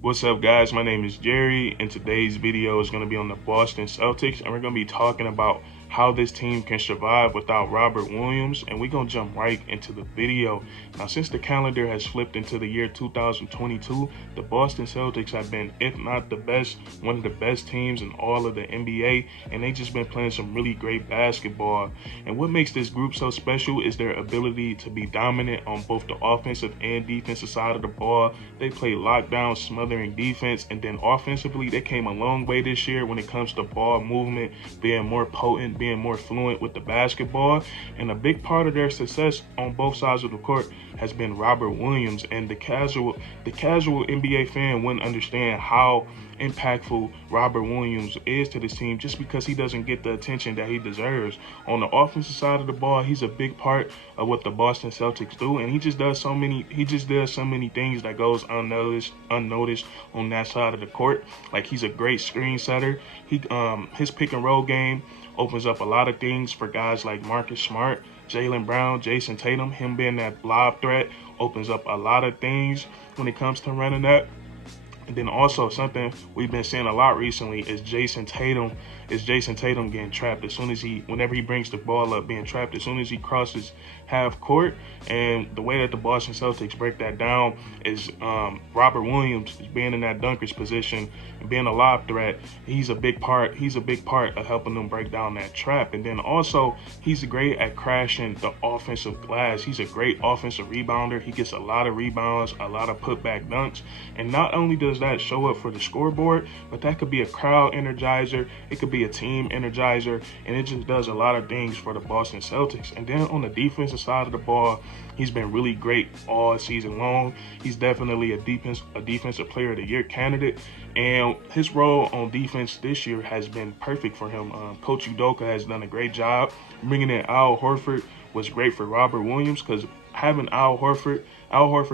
What's up, guys? My name is Jerry, and today's video is going to be on the Boston Celtics, and we're going to be talking about how this team can survive without Robert Williams, and we're going to jump right into the video. Now, since the calendar has flipped into the year 2022, the Boston Celtics have been, if not the best, one of the best teams in all of the NBA, and they just been playing some really great basketball. And what makes this group so special is their ability to be dominant on both the offensive and defensive side of the ball. They play lockdown, smothering defense, and then offensively, they came a long way this year when it comes to ball movement, being more potent, being more fluent with the basketball. And a big part of their success on both sides of the court has been Robert Williams. And the casual NBA fan wouldn't understand how impactful Robert Williams is to this team just because he doesn't get the attention that he deserves. On the offensive side of the ball, he's a big part of what the Boston Celtics do, and he just does so many things that goes unnoticed on that side of the court. Like, he's a great screen setter. His pick and roll game opens up a lot of things for guys like Marcus Smart, Jaylen Brown, Jason Tatum. Him being that lob threat opens up a lot of things when it comes to running that. And then also something we've been seeing a lot recently is Jason Tatum getting trapped whenever he brings the ball up, being trapped as soon as he crosses half court. And the way that the Boston Celtics break that down is Robert Williams being in that dunker's position and being a lob threat. He's a big part of helping them break down that trap. And then also he's great at crashing the offensive glass. He's a great offensive rebounder. He gets a lot of rebounds, a lot of putback dunks. And not only does that show up for the scoreboard, but that could be a crowd energizer. It could be a team energizer, and it just does a lot of things for the Boston Celtics. And then on the defensive side of the ball, he's been really great all season long. He's definitely a defensive player of the year candidate, and his role on defense this year has been perfect for him. Coach Udoka has done a great job. Bringing in Al Horford was great for Robert Williams, because having Al Horford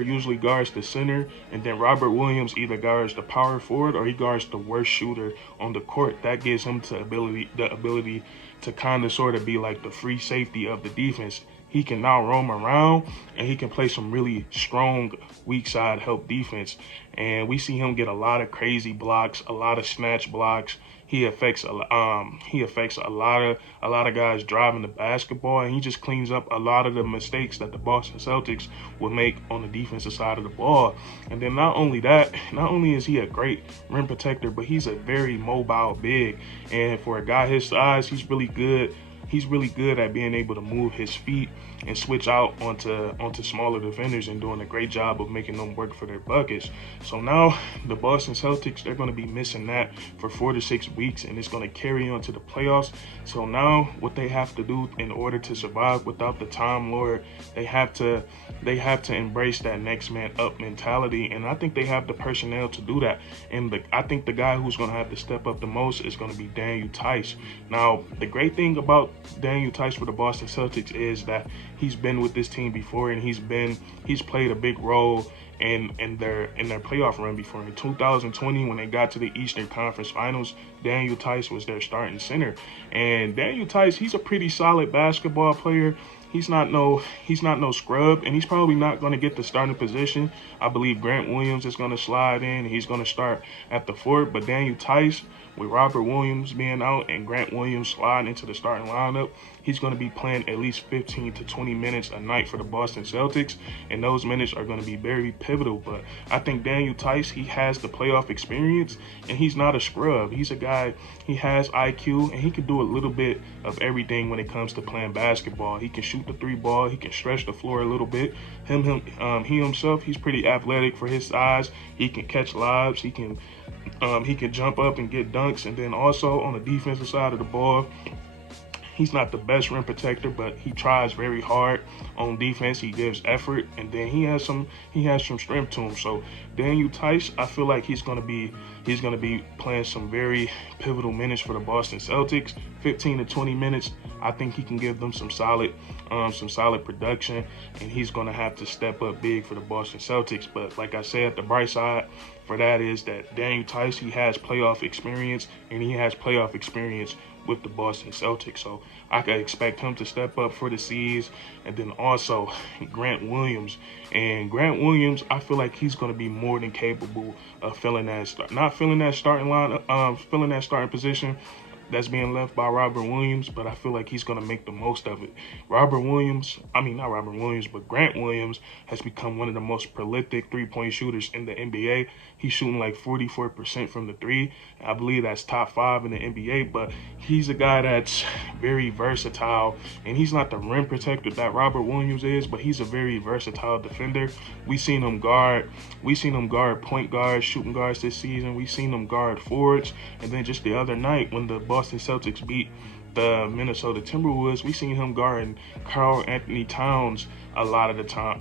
usually guards the center, and then Robert Williams either guards the power forward or he guards the worst shooter on the court. That gives him the ability to kind of sort of be like the free safety of the defense. He can now roam around, and he can play some really strong weak side help defense. And we see him get a lot of crazy blocks, a lot of snatch blocks. He affects a lot of guys driving the basketball, and he just cleans up a lot of the mistakes that the Boston Celtics would make on the defensive side of the ball. And then not only is he a great rim protector, but he's a very mobile big. And for a guy his size, he's really good. He's really good at being able to move his feet and switch out onto smaller defenders, and doing a great job of making them work for their buckets. So now the Boston Celtics, they're going to be missing that for 4 to 6 weeks, and it's going to carry on to the playoffs. So now what they have to do in order to survive without the Time Lord, they have to embrace that next man up mentality, and I think they have the personnel to do that. And I think the guy who's going to have to step up the most is going to be Daniel Theis. Now, the great thing about Daniel Theis for the Boston Celtics is that he's been with this team before, and he's played a big role in their playoff run before. In 2020, when they got to the Eastern Conference Finals, Daniel Theis was their starting center. And Daniel Theis, he's a pretty solid basketball player. He's not no scrub, and he's probably not going to get the starting position. I believe Grant Williams is going to slide in, and he's going to start at the 4. But Daniel Theis, with Robert Williams being out and Grant Williams sliding into the starting lineup, he's going to be playing at least 15 to 20 minutes a night for the Boston Celtics, and those minutes are going to be very pivotal. But I think Daniel Theis, he has the playoff experience, and he's not a scrub. He's a guy, he has IQ, and he can do a little bit of everything when it comes to playing basketball. He can shoot the 3 ball, he can stretch the floor a little bit. He himself, he's pretty athletic for his size. He can catch lobs, he can jump up and get dunks. And then also on the defensive side of the ball, he's not the best rim protector, but he tries very hard on defense. He gives effort, and then he has some strength to him. So Daniel Theis, I feel like he's gonna be playing some very pivotal minutes for the Boston Celtics. 15 to 20 minutes. I think he can give them some solid production, and he's gonna have to step up big for the Boston Celtics. But like I said, the bright side, for that is that Daniel Tice, he has playoff experience, and he has playoff experience with the Boston Celtics. So I could expect him to step up for the C's. And then also Grant Williams. And Grant Williams, I feel like he's going to be more than capable of filling that filling that starting position that's being left by Robert Williams, but I feel like he's going to make the most of it. Not Robert Williams, but Grant Williams has become one of the most prolific three-point shooters in the NBA. He's shooting like 44% from the three. I believe that's top 5 in the NBA, but he's a guy that's very versatile, and he's not the rim protector that Robert Williams is, but he's a very versatile defender. We've seen him guard point guards, shooting guards this season. We've seen him guard forwards, and then just the other night when the Boston Celtics beat the Minnesota Timberwolves, we seen him guarding Karl Anthony Towns a lot of the time,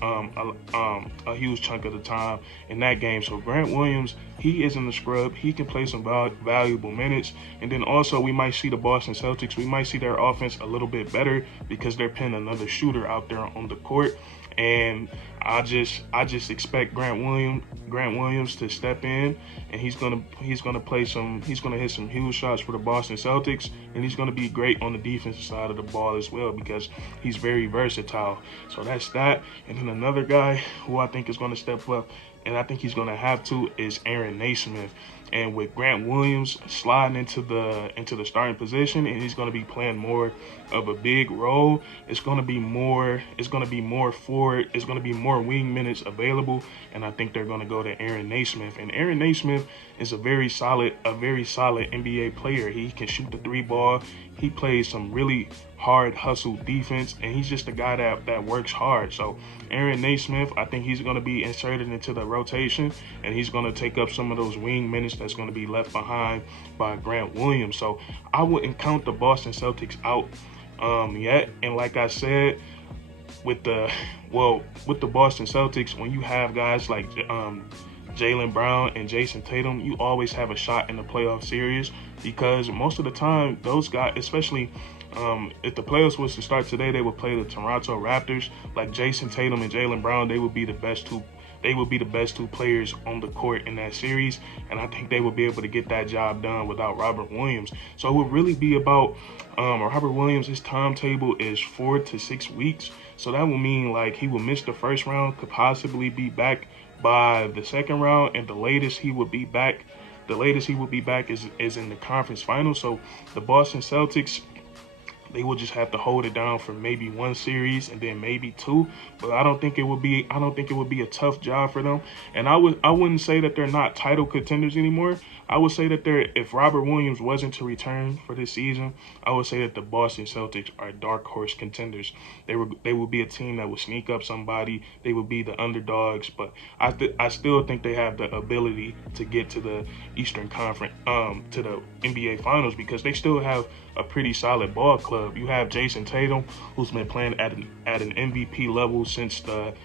a huge chunk of the time in that game. So Grant Williams, he isn't a scrub. He can play some valuable minutes. And then also we might see the Boston Celtics, we might see their offense a little bit better because they're putting another shooter out there on the court. And I just expect Grant Williams to step in, and he's gonna hit some huge shots for the Boston Celtics, and he's gonna be great on the defensive side of the ball as well because he's very versatile. So that's that. And then another guy who I think is gonna step up, and I think he's gonna have to, is Aaron Naismith. And with Grant Williams sliding into the starting position, and he's going to be playing more of a big role, it's going to be more forward, it's going to be more wing minutes available, and I think they're going to go to Aaron Naismith. And Aaron Naismith is a very solid NBA player. He can shoot the 3-ball. He plays some really hard hustle defense, and he's just a guy that works hard. So Aaron Naismith, I think he's going to be inserted into the rotation, and he's going to take up some of those wing minutes that's going to be left behind by Grant Williams. So I wouldn't count the Boston Celtics out yet. And like I said, with the Boston Celtics, when you have guys like Jaylen Brown and Jason Tatum, you always have a shot in the playoff series, because most of the time those guys, especially if the playoffs was to start today, they would play the Toronto Raptors. Like Jason Tatum and Jaylen Brown, they would be the best two players on the court in that series, and I think they would be able to get that job done without Robert Williams. So it would really be about Robert Williams. His timetable is 4 to 6 weeks, so that will mean like he will miss the first round, could possibly be back by the second round, and the latest he would be back is in the conference finals. So the Boston Celtics, they will just have to hold it down for maybe one series and then maybe 2. But I don't think it would be a tough job for them. And I wouldn't say that they're not title contenders anymore. I would say that if Robert Williams wasn't to return for this season, I would say that the Boston Celtics are dark horse contenders. They would be a team that would sneak up somebody. They would be the underdogs, but I still think they have the ability to get to the Eastern Conference, to the NBA Finals, because they still have a pretty solid ball club. You have Jason Tatum, who's been playing at an MVP level since the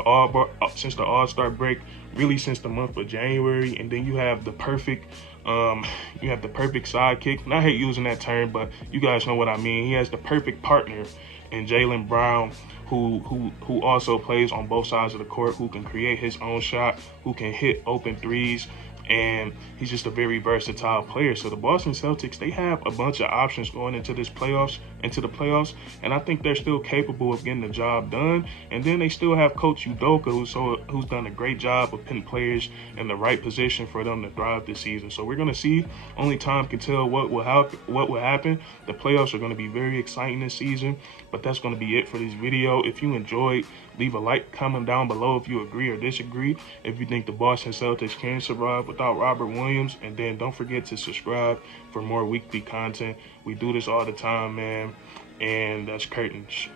All-Star break, really since the month of January. And then you have the perfect sidekick. And I hate using that term, but you guys know what I mean. He has the perfect partner in Jaylen Brown, who also plays on both sides of the court, who can create his own shot, who can hit open threes, and he's just a very versatile player. So the Boston Celtics, they have a bunch of options going into the playoffs, and I think they're still capable of getting the job done. And then they still have Coach Udoka, who's done a great job of putting players in the right position for them to thrive this season. So we're gonna see. Only time can tell what will happen. The playoffs are gonna be very exciting this season. But that's gonna be it for this video. If you enjoyed, leave a like, comment down below if you agree or disagree. If you think the Boston Celtics can survive without Robert Williams, and then don't forget to subscribe for more weekly content. We do this all the time, man. And that's curtains.